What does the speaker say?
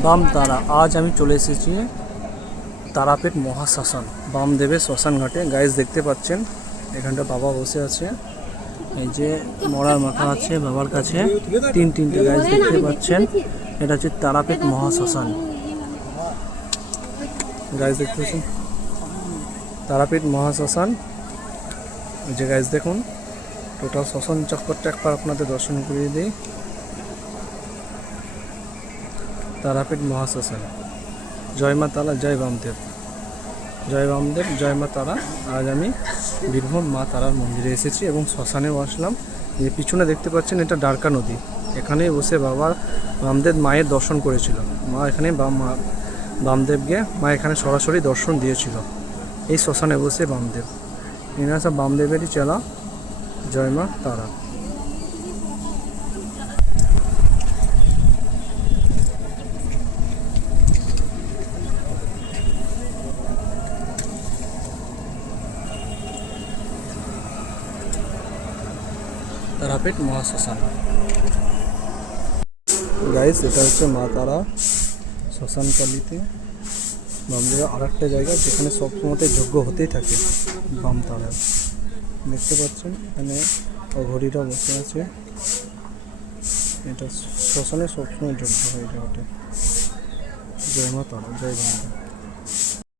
বাম তারা, আজ আমি চলে এসেছি তারাপীঠ মহাশ্মশান, বামদেবের শ্মশান ঘাটে। গাইজ দেখতে পাচ্ছেন এখানটা বাবা বসে আছে, এই যে মরার মাথা আছে বাবার কাছে, তিনটে গাইজ দেখতে পাচ্ছেন। এটা হচ্ছে তারাপীঠ মহাশ্মশান। গাইজ দেখতে পাচ্ছেন তারাপীঠ মহাশ্মশান। এই যে গাইজ দেখুন টোটাল শ্মশান চক্করটা একবার আপনাদের দর্শন করিয়ে দিই। তারাপীঠ মহাশ্মশান। জয় মা তারা, জয় বামদেব, জয় বামদেব, জয় মা তারা। আজ আমি বীরভূম মা তারার মন্দিরে এসেছি এবং শ্মশানেও আসলাম। যে পিছনে দেখতে পাচ্ছেন এটা ডারকা নদী, এখানেই বসে বাবা বামদেব মায়ের দর্শন করেছিল। মা এখানে বামদেবকে মা এখানে সরাসরি দর্শন দিয়েছিল এই শ্মশানে বসে বামদেব। এনারা সব বামদেবেরই চেলা। জয় মা তারা। তারাপীঠ মহাশ্মশান। গাইস এটা হচ্ছে মা তারা শ্মশানকালীতে বামদেবের আর একটা জায়গা যেখানে সবসময় যজ্ঞ হতেই থাকে বাম তারা। দেখতে পাচ্ছেন এখানে অঘরীরা বসে আছে। এটা শ্মশানে সবসময় যজ্ঞ হয়ে যায় ওঠে। জয় মা তারা, জয় বামদেব।